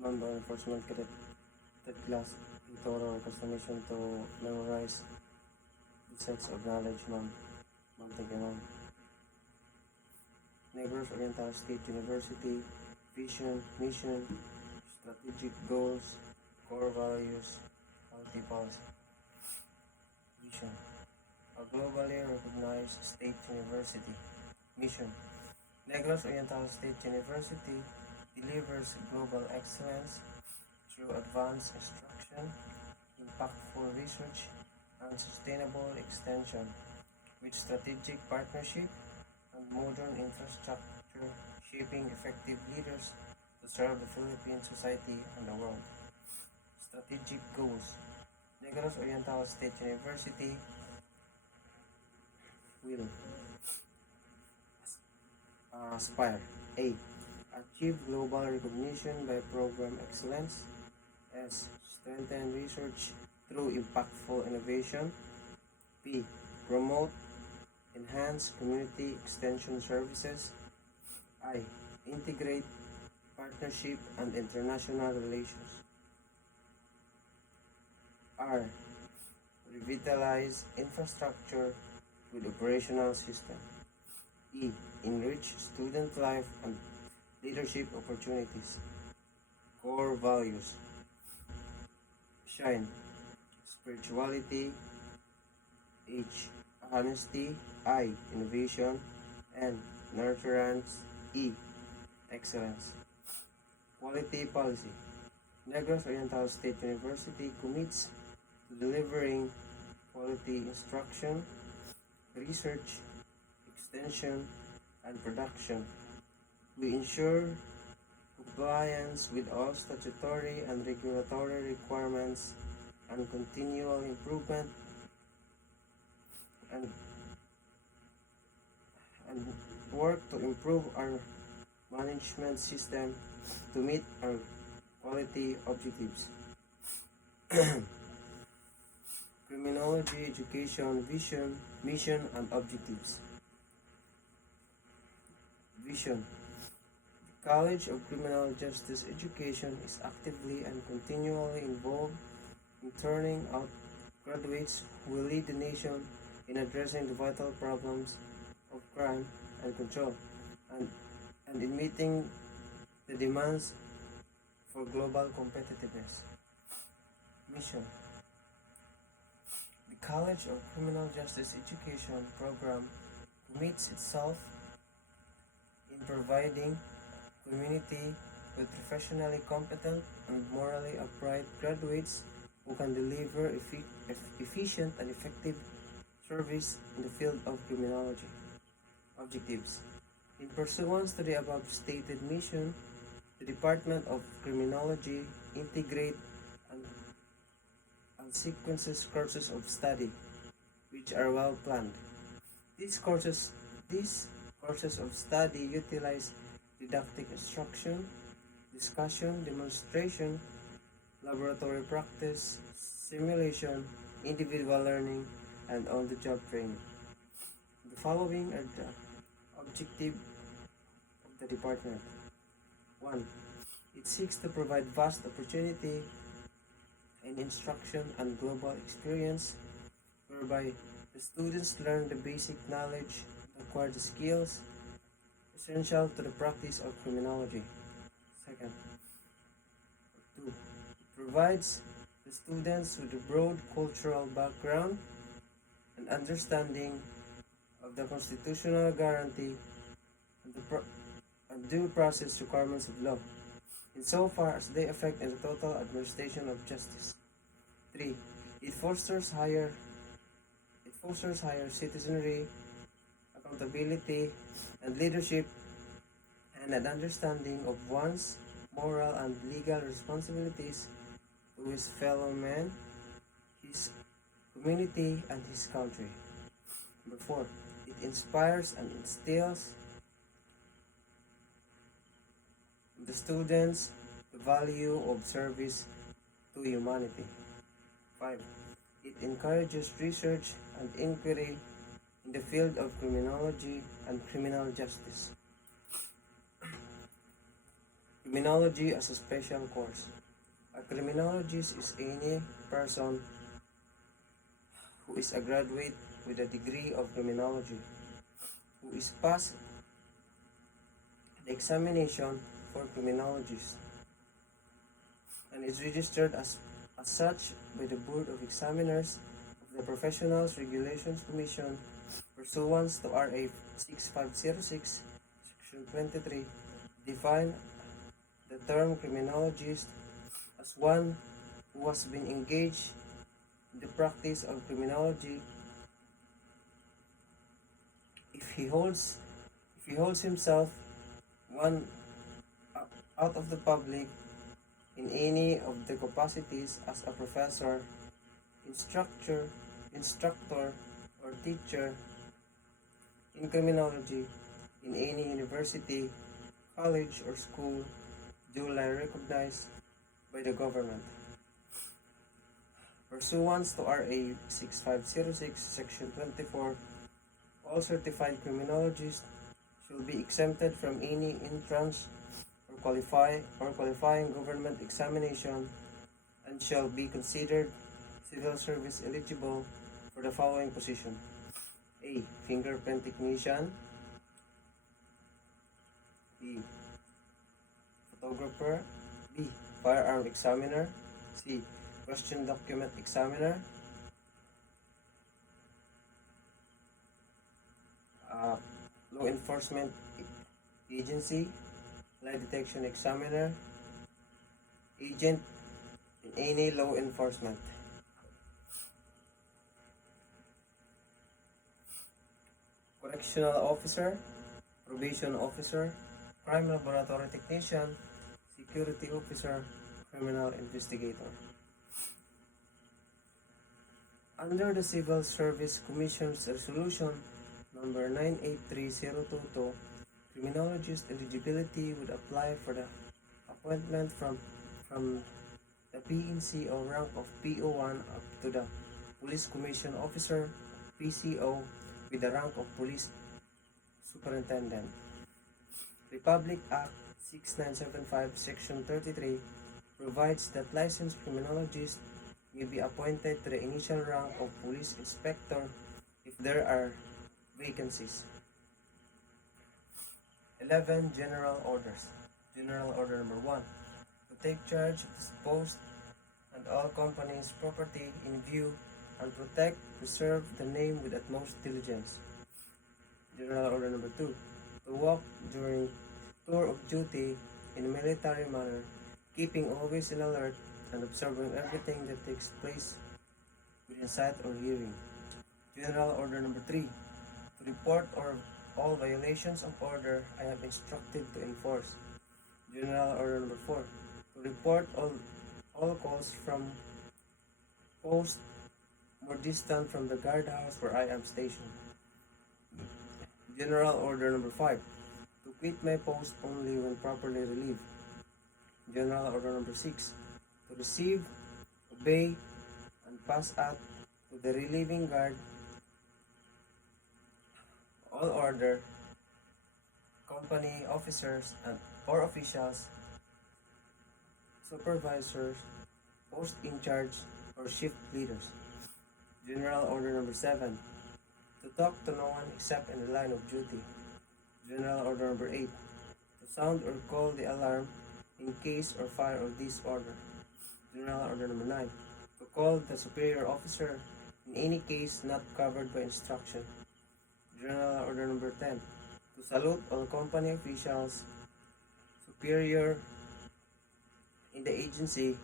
Law enforcement cadet third class in Toro customization to memorize the sets of knowledge, ma'am. Ma'am, thank you, ma'am. Negros Oriental State University, vision, mission, strategic goals, core values, quality policy. Vision. A globally recognized state university. Mission. Negros Oriental State University delivers global excellence through advanced instruction, impactful research, and sustainable extension, with strategic partnership and modern infrastructure shaping effective leaders to serve the Philippine society and the world. Strategic goals. Negros Oriental State University will aspire A. Achieve global recognition by program excellence. S. Strengthen research through impactful innovation. B. Promote enhance community extension services. I. Integrate partnership and international relations. R. Revitalize infrastructure with operational system. E. Enrich student life and leadership opportunities. Core values. Shine. Spirituality. H. Honesty. I. Innovation. N. Nurturance. E. Excellence. Quality policy. Negros Oriental State University commits to delivering quality instruction, research, extension, and production. We ensure compliance with all statutory and regulatory requirements and continual improvement and work to improve our management system to meet our quality objectives. Criminology education vision, mission, and objectives. Vision. The College of Criminal Justice Education is actively and continually involved in turning out graduates who will lead the nation in addressing the vital problems of crime and control, and in meeting the demands for global competitiveness. Mission. The College of Criminal Justice Education program commits itself in providing community with professionally competent and morally upright graduates who can deliver efficient and effective service in the field of criminology. Objectives. In pursuance to the above stated mission, the Department of Criminology integrate and sequences courses of study which are well planned. These courses of study utilize didactic instruction, discussion, demonstration, laboratory practice, simulation, individual learning, and on-the-job training. The following are the objectives of the department. 1. It seeks to provide vast opportunity in instruction and global experience, whereby the students learn the basic knowledge and acquire the skills essential to the practice of criminology. 2. It provides the students with a broad cultural background and understanding of the constitutional guarantee and due process requirements of law, insofar as they affect in the total administration of justice. 3. It fosters higher citizenry, accountability, and leadership, and an understanding of one's moral and legal responsibilities to his fellow men, his community, and his country. 4. It inspires and instills in the students the value of service to humanity. 5. It encourages research and inquiry in the field of criminology and criminal justice. Criminology as a special course. A criminologist is any person who is a graduate with a degree of criminology, who is passed the examination for criminologists, and is registered as such by the Board of Examiners of the Professionals Regulations Commission pursuant to RA 6506, Section 23, define the term criminologist as one who has been engaged in the practice of criminology if he holds himself one out of the public in any of the capacities as a professor, instructor or teacher in criminology in any university, college or school duly recognized by the government. Pursuant to RA 6506, Section 24, all certified criminologists shall be exempted from any entrance or qualifying government examination and shall be considered civil service eligible for the following position: A. Fingerprint technician. B. Photographer. B. Firearm examiner. C. Question document examiner. Law enforcement agency, lie detection examiner, agent in any law enforcement. Correctional officer, probation officer, crime laboratory technician, security officer, criminal investigator. Under the Civil Service Commission's Resolution number 983022, criminologist eligibility would apply for the appointment from the PNC or rank of PO1 up to the Police Commission Officer, PCO, with the rank of Police Superintendent. Republic Act 6975 Section 33 provides that licensed criminologists may be appointed to the initial rank of Police Inspector if there are vacancies. 11. General Orders. General Order number 1. To take charge of this post and all companies' property in view and protect, preserve the name with utmost diligence. General Order number 2. To walk during tour of duty in a military manner, keeping always in alert and observing everything that takes place within sight or hearing. General Order number 3. To report all violations of order I have instructed to enforce. General Order number 4. To report all calls from posts more distant from the guardhouse where I am stationed. General Order number 5. To quit my post only when properly relieved. General Order number 6. To receive, obey, and pass out to the relieving guard all order, company officers or officials, supervisors, post in charge, or shift leaders. General Order number 7. To talk to no one except in the line of duty. General Order number 8. To sound or call the alarm in case or fire or disorder. General Order number 9. To call the superior officer in any case not covered by instruction. General Order number 10. To salute all company officials, superior in the agency,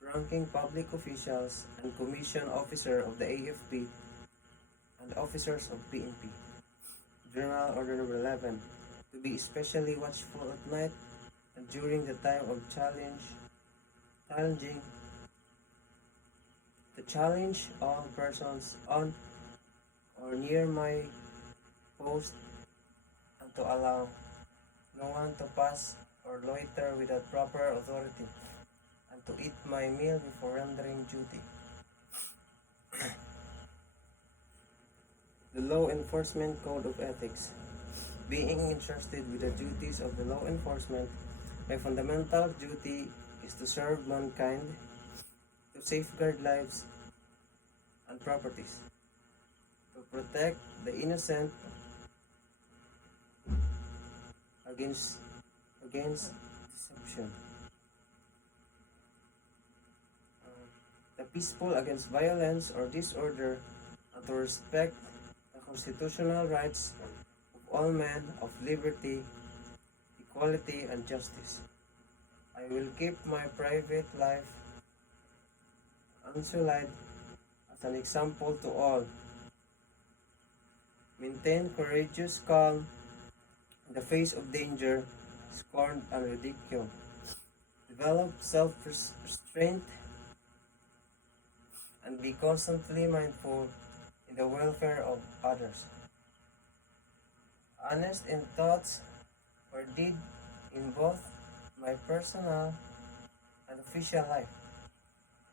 ranking public officials, and commission officer of the AFP, and officers of PNP. General Order number 11. To be especially watchful at night and during the time of challenge all persons on or near my post, and to allow no one to pass or loiter without proper authority, and to eat my meal before rendering duty. The Law Enforcement Code of Ethics. Being entrusted with the duties of the law enforcement, My fundamental duty is to serve mankind, to safeguard lives and properties, to protect the innocent against deception, the peaceful against violence or disorder, and to respect the constitutional rights of all men of liberty, equality, and justice. I will keep my private life unsullied as an example to all. Maintain courageous calm in the face of danger, scorn, and ridicule. Develop self-restraint and be constantly mindful in the welfare of others. Honest in thoughts or deed in both my personal and official life.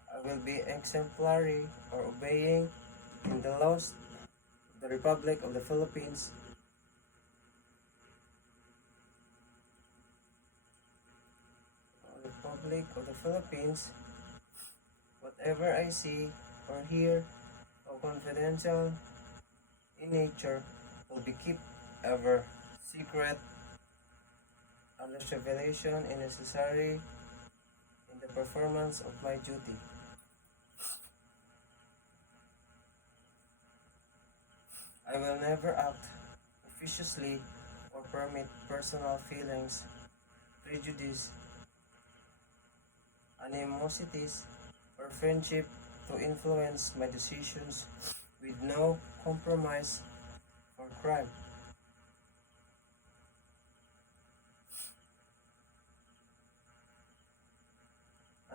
I will be exemplary or obeying in the laws of the Republic of the Philippines, Whatever I see or hear of confidential in nature will be kept ever secret unless revelation is necessary in the performance of my duty. I will never act officiously or permit personal feelings, prejudice, animosities, or friendship to influence my decisions with no compromise or crime.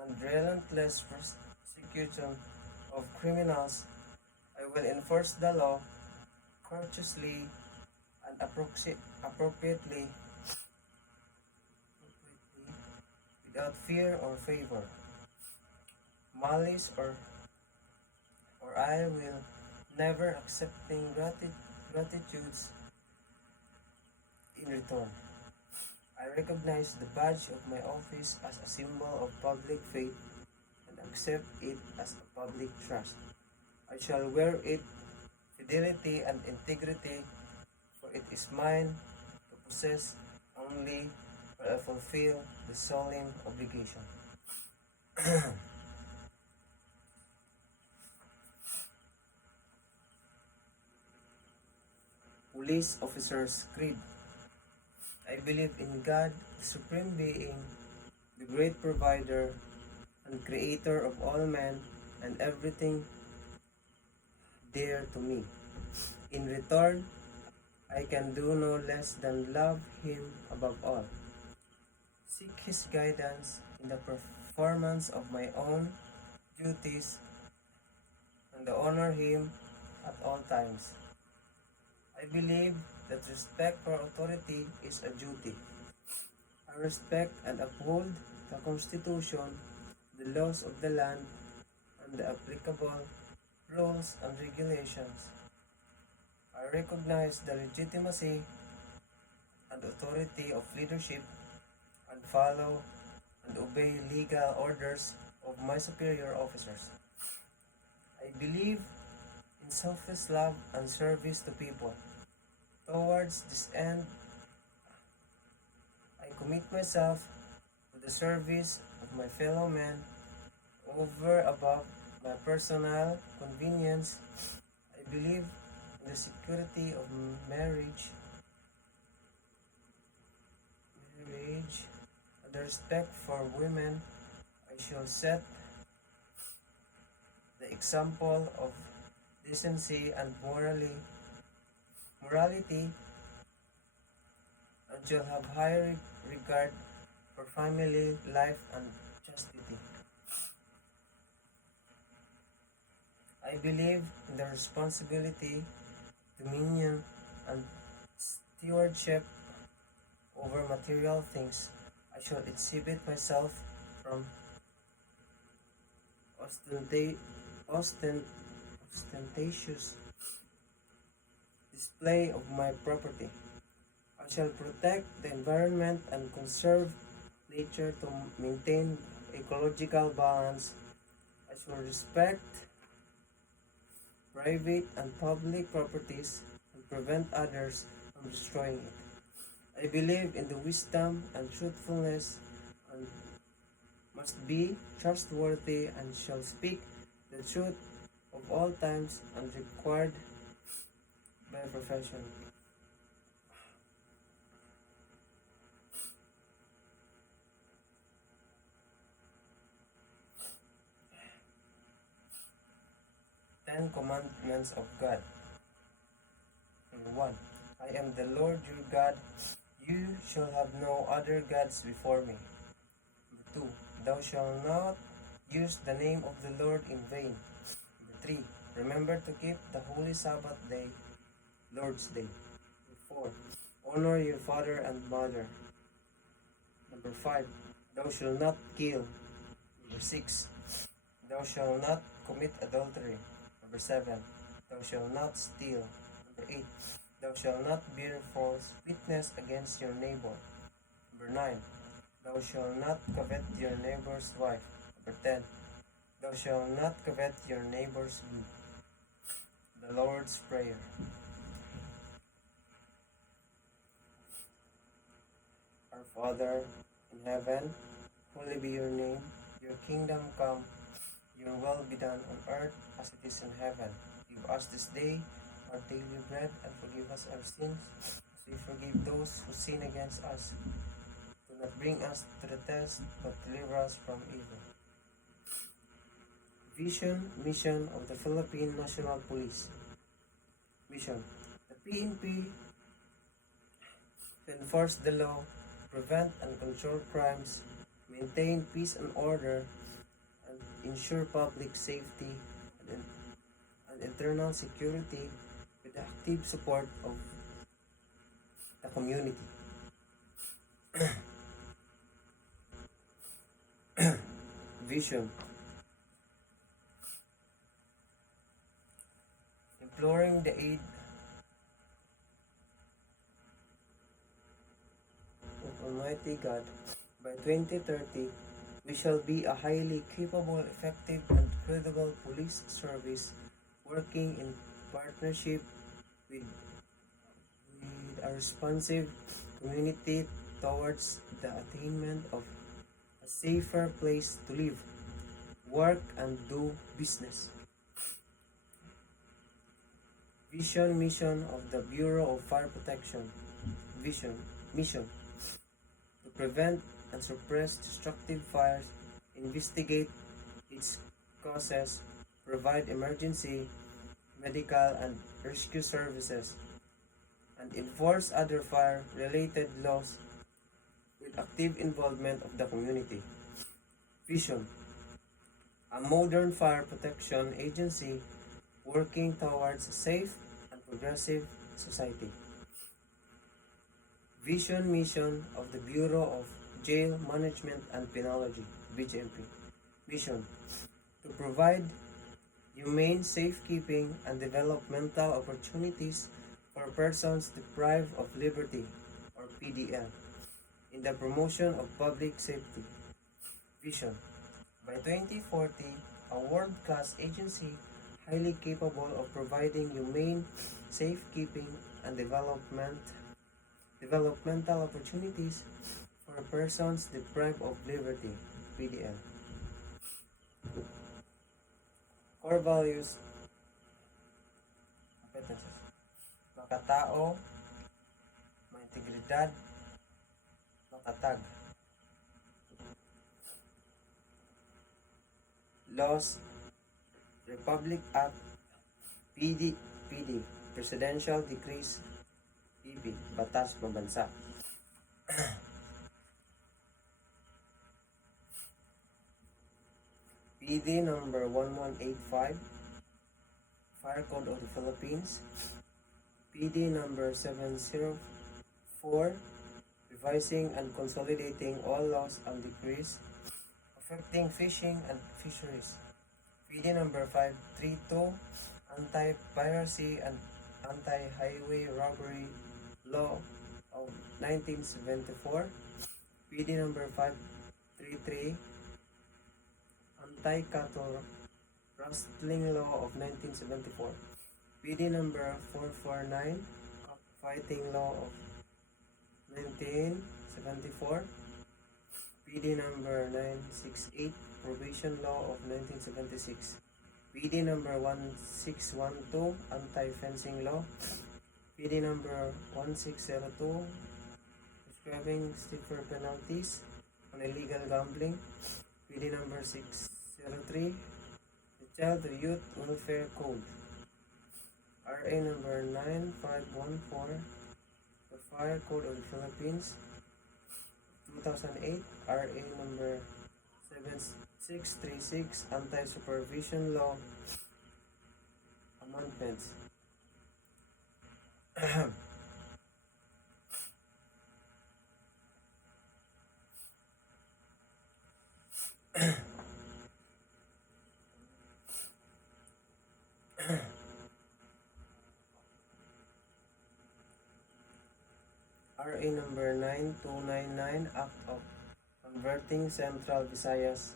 And relentless persecution of criminals, I will enforce the law courteously and appropriately without fear or favor, malice or I will never accepting gratitudes in return. I recognize the badge of my office as a symbol of public faith and accept it as a public trust. I shall wear it fidelity and integrity, for it is mine to possess only where I fulfill the solemn obligation. Police Officer's Creed. I believe in God, the Supreme Being, the great provider and creator of all men and everything dear to me. In return, I can do no less than love Him above all, seek His guidance in the performance of my own duties, and honor Him at all times. I believe that respect for authority is a duty. I respect and uphold the Constitution, the laws of the land, and the applicable rules and regulations. I recognize the legitimacy and authority of leadership and follow and obey legal orders of my superior officers. I believe in selfless love and service to people. Towards this end, I commit myself to the service of my fellow men over above my personal convenience. I believe in the security of marriage and the respect for women. I shall set the example of decency and morality, and shall have high regard for family life and chastity. I believe in the responsibility, dominion, and stewardship over material things. I shall exhibit myself from ostentatious display of my property. I shall protect the environment and conserve nature to maintain ecological balance. I shall respect private and public properties and prevent others from destroying it. I believe in the wisdom and truthfulness and must be trustworthy and shall speak the truth of all times and required by profession. Ten Commandments of God. Number 1. I am the Lord your God. You shall have no other gods before me. Number 2. Thou shalt not use the name of the Lord in vain. Number 3. Remember to keep the holy Sabbath day, Lord's Day. Number 4. Honor your father and mother. Number 5. Thou shalt not kill. Number 6. Thou shalt not commit adultery. Number 7. Thou shalt not steal. Number 8. Thou shalt not bear false witness against your neighbor. Number 9. Thou shalt not covet your neighbor's wife. Number 10. Thou shalt not covet your neighbor's good. The Lord's Prayer. Our Father in heaven, holy be your name. Your kingdom come. Your will be done on earth as it is in heaven. Give us this day our daily bread and forgive us our sins as we forgive those who sin against us. Do not bring us to the test, but deliver us from evil. Vision, mission of the Philippine National Police. Mission. The PNP to enforce the law, prevent and control crimes, maintain peace and order, and ensure public safety and internal security with the active support of the community. Vision. Imploring the aid of Almighty God, by 2030, we shall be a highly capable, effective, and credible police service working in partnership with a responsive community towards the attainment of a safer place to live, work, and do business. Vision, mission of the Bureau of Fire Protection. Vision, mission to prevent and suppress destructive fires, investigate its causes, provide emergency, medical, and rescue services, and enforce other fire-related laws with active involvement of the community. Vision, a modern fire protection agency working towards a safe and progressive society. Vision, mission of the Bureau of Jail Management and Penology, BJMP. Vision, to provide humane safekeeping and developmental opportunities for persons deprived of liberty, or PDL, in the promotion of public safety. Vision, by 2040, a world-class agency highly capable of providing humane safekeeping and developmental opportunities for persons deprived of liberty, PDL. Core values, competences. Makatao, maintegridad, makatag. Laws, Republic Act, PD, Presidential Decrees, PP, Batas Pambansa. PD number 1185, Fire Code of the Philippines. PD number 704, revising and consolidating all laws and decrees affecting fishing and fisheries. PD number 532, Anti-Piracy and Anti-Highway Robbery Law of 1974. PD number 533, Anti-Cattle Rustling Law of 1974. PD number 449, Fighting Law of 1974. PD number 968, Probation Law of 1976. PD number 1612, Anti-Fencing Law. PD number 1602, Prescribing stiffer penalties on illegal gambling. PD number 603, the Child and Youth Welfare Code. RA number 9514, the Fire Code of the Philippines, 2008. RA number 7636, Anti-Supervision Law Amendments. RA number 9299, Act of Converting Central Visayas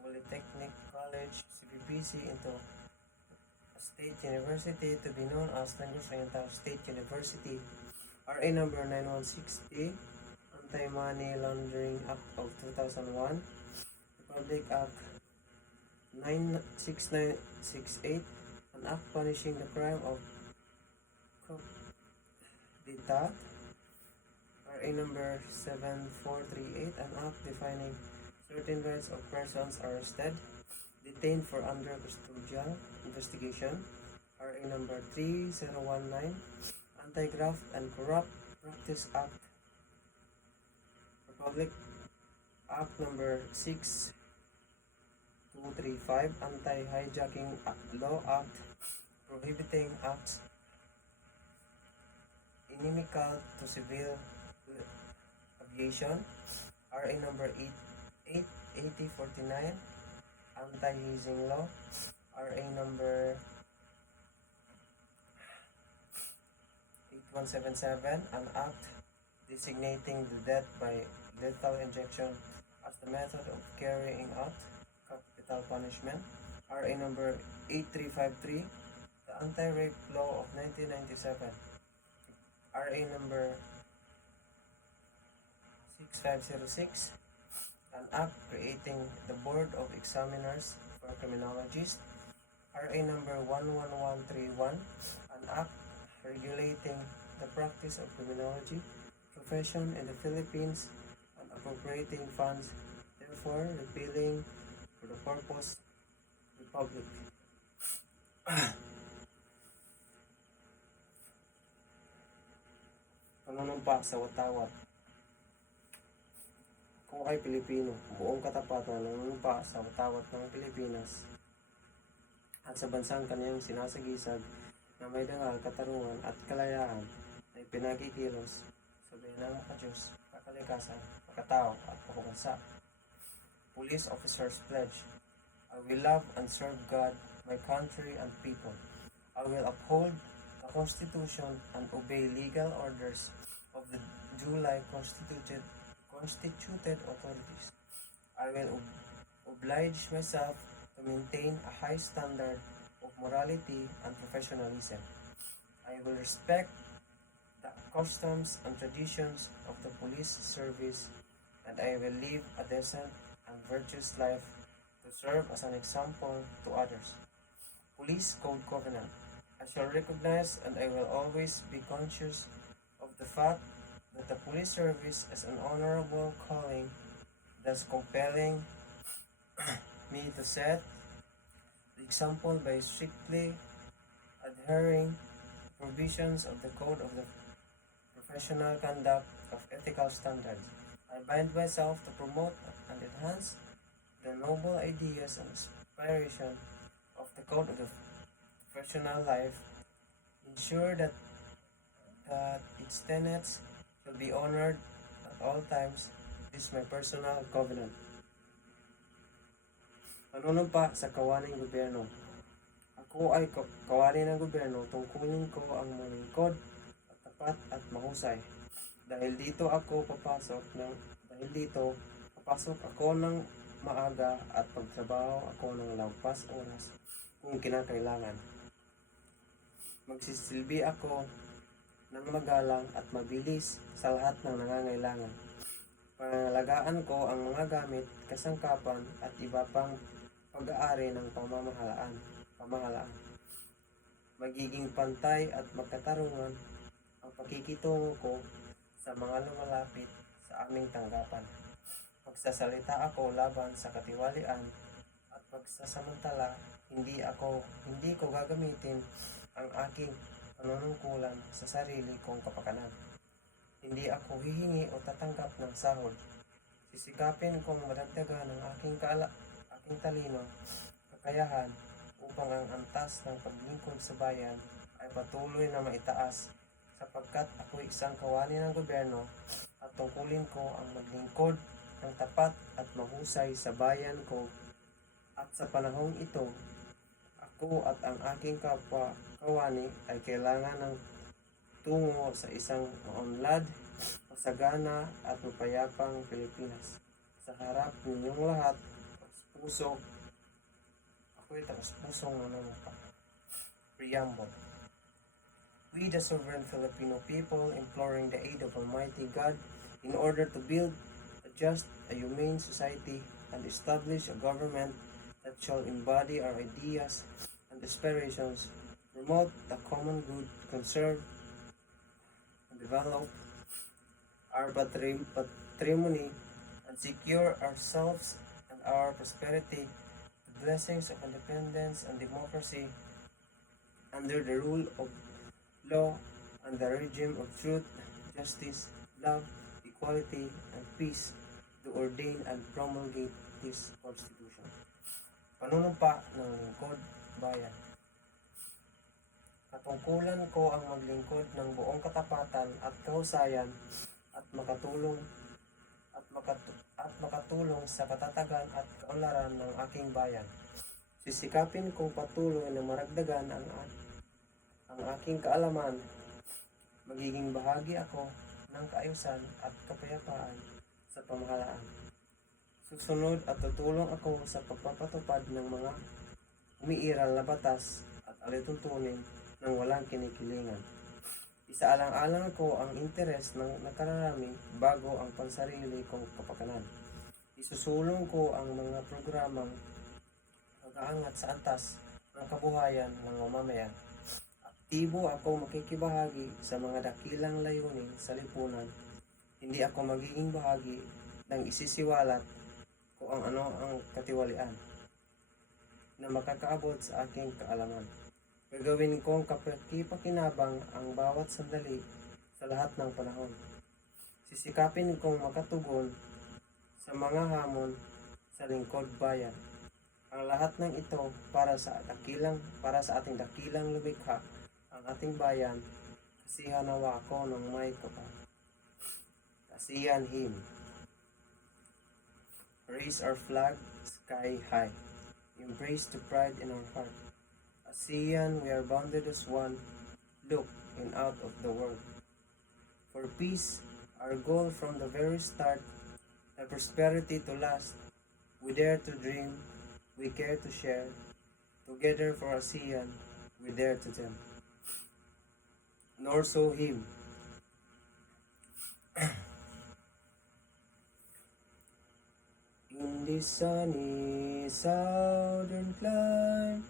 Polytechnic College, CPPC, into a state university to be known as Negros Oriental State University. RA number 9160, Anti-Money Laundering Act of 2001, Republic Act 96968, an act punishing the crime of coup d'etat. RA number 7438, an act defining certain rights of persons arrested, detained for under custodial investigation. RA number 3019, Anti-Graft and Corrupt Practice Act. Republic Act number 6235, Anti-Hijacking Law Act, prohibiting acts inimical to civil aviation. RA number 8049, Anti-Hazing Law. RA number 8177, an act designating the death by lethal injection as the method of carrying out capital punishment. RA number 8353, the Anti-Rape Law of 1997. RA number 6506, an act creating the Board of Examiners for Criminologists. RA number 11131, an act regulating the practice of criminology profession in the Philippines and appropriating funds, therefore repealing for the purpose republic. Panunumpa sa watawat. Kung ay Pilipino, buong katapatan nanunumpa sa watawat ng Pilipinas at sa bansang kaniyang sinasagisag na may dangal, katarungan at kalayaan ay pinakikilos sa bayan ng makadiyos, kakalikasan, makatao at pagkabansa. Police Officers Pledge. I will love and serve God, my country and people. I will uphold the Constitution and obey legal orders of the duly constituted authorities. I will oblige myself to maintain a high standard of morality and professionalism. I will respect the customs and traditions of the police service, and I will live a decent and virtuous life to serve as an example to others. Police Code Covenant. I shall recognize and I will always be conscious of the fact that the police service is an honorable calling, thus compelling me to set the example by strictly adhering to provisions of the Code of the Professional Conduct of Ethical Standards. I bind myself to promote and enhance the noble ideas and inspiration of the Code of the Professional Life, ensure that its tenets shall be honored at all times. This is my personal covenant. Panunumpa sa kawaning gobyerno. Ako ay kawani ng gobyerno, tungkulin ko ang malingkod at tapat at mahusay. Dahil dito ako papasok Dahil dito, papasok ako ng maaga at pagtrabaho ako ng lampas oras kung kinakailangan. Magsisilbi ako ng magalang at mabilis sa lahat ng nangangailangan. Pangalagaan ko ang mga gamit, kasangkapan at iba pang pag-aari ng pamahalaan. Magiging pantay at magkatarungan ang pakikitungo ko sa mga lumalapit sa aming tanggapan. Magsasalita ako laban sa katiwalian at pagsasamantala, hindi ko gagamitin ang aking panunungkulan sa sarili kong kapakanan. Hindi ako hihingi o tatanggap ng sahod. Sisikapin kong madagdagan ang aking talino, kakayahan upang ang antas ng paglingkod sa bayan ay patuloy na maitaas, sapagkat ako'y isang kawani ng gobyerno at tungkulin ko ang maglingkod ng tapat at mahusay sa bayan ko. At sa panahong ito, ako at ang aking kapwa kawani ay kailangan ng tungo sa isang maunlad, masagana at mapayapang Pilipinas. Sa harap ninyong lahat, ako'y taus-pusong nanunumpa. Preamble. We, the sovereign Filipino people, imploring the aid of Almighty God in order to build a just, a humane society and establish a government that shall embody our ideas and aspirations, promote the common good, conserve develop our patrimony, and secure ourselves and our prosperity, the blessings of independence and democracy under the rule of law and the regime of truth, justice, love, equality, and peace, to ordain and promulgate this Constitution. Panunumpa ng lingkod bayan. Katungkulan ko ang maglingkod ng buong katapatan at kahusayan at makatulong sa katatagan at kaunlaran ng aking bayan. Sisikapin kong patuloy na maragdagan ang aking kaalaman. Magiging bahagi ako ng kaayusan at kapayapaan sa pamahalaan. Susunod at tutulong ako sa pagpapatupad ng mga umiiral na batas at alituntunin ng walang kinikilingan. Isaalang-alang ko ang interes ng nakararami bago ang pansarili kong kapakanan. Isusulong ko ang mga programang mag-aangat sa antas ng kabuhayan ng mamamayan. Aktibo ako makikibahagi sa mga dakilang layunin sa lipunan. Hindi ako magiging bahagi ng isisiwalat kung ano ang katiwalian na makakaabot sa aking kaalaman. Gagawin kong kapakipakinabang ang bawat sandali sa lahat ng panahon. Sisikapin kong makatugon sa mga hamon sa lingkod bayan. Ang lahat ng ito para sa ating dakilang lumikha, ang ating bayan. Kasihan nawa ako ng may kapal. Kasihan him. Raise our flag sky high. Embrace the pride in our heart. ASEAN, we are bounded as one, look in out of the world. For peace, our goal from the very start, and prosperity to last, we dare to dream, we care to share, together for ASEAN, we dare to tell. Nor so him. In this sunny southern clime,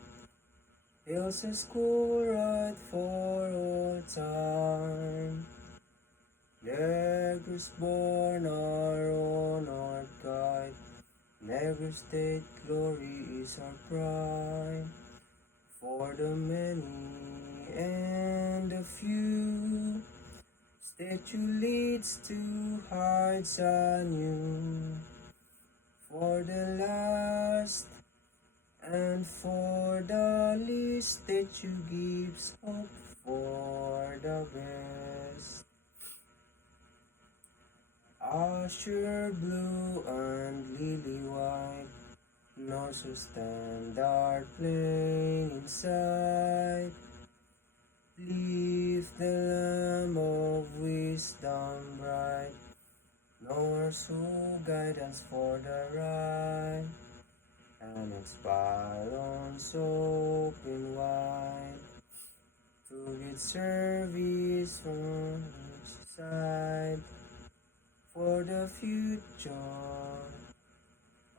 hills a school right for all time. Negros born our own our guide. Negro state glory is our pride. For the many and the few, statue leads to heights anew. For the last and for the least, statue gives hope for the best. Azure blue and lily white, nor so standard plain inside. Leave the lamp of wisdom bright, North Sul guidance for the ride, and its pylons open wide to get service from each side for the future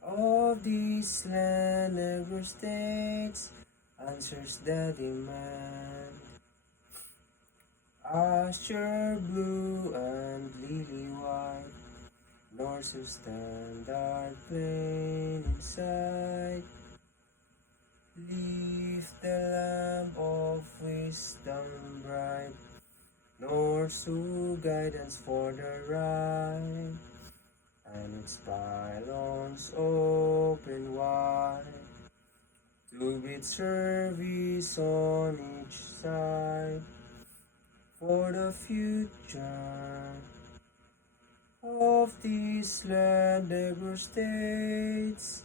of this land. Negro states answers the demand. Azure blue and lily white, North standard plain inside. Leave the lamp of wisdom bright, North Sul guidance for the ride, and its pylons open wide to bid service on each side for the future of this land. Negro states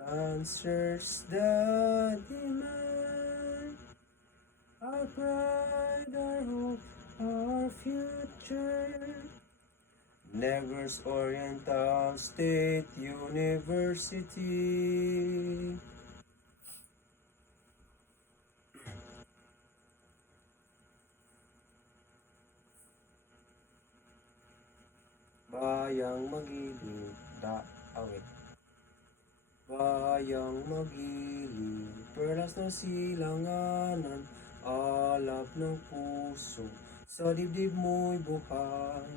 answers the demand. Our pride, our hope, our future. Negros Oriental State University. Bayang magilid, awit. Bayang magilid, perlas ng silanganan, alap ng puso, sa dibdib mo'y buhay.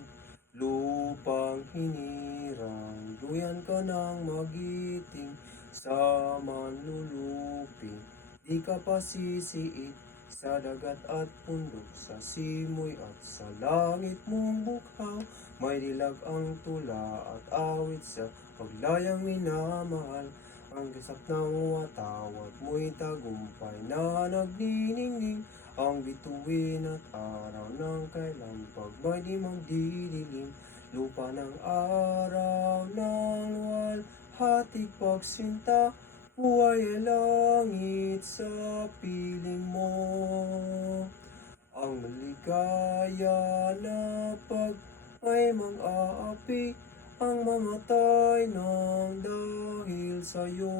Lupang hinirang, duyan ka ng magiting, sa manluluping, di ka pasisiit, sa dagat at pundok, sa simoy at sa langit mong bukhaw, may dilag ang tula at awit sa paglayang minamahal. Ang gasap ng watawat mo'y tagumpay na nagniningning, ang bituin at araw ng kailampag may di magdidilim. Lupa ng araw ng luwalhatig pagsinta, buhay ay langit sa piling mo. Ang maligaya na pag may mang-aapi, ang mamatay ng dahil sa'yo.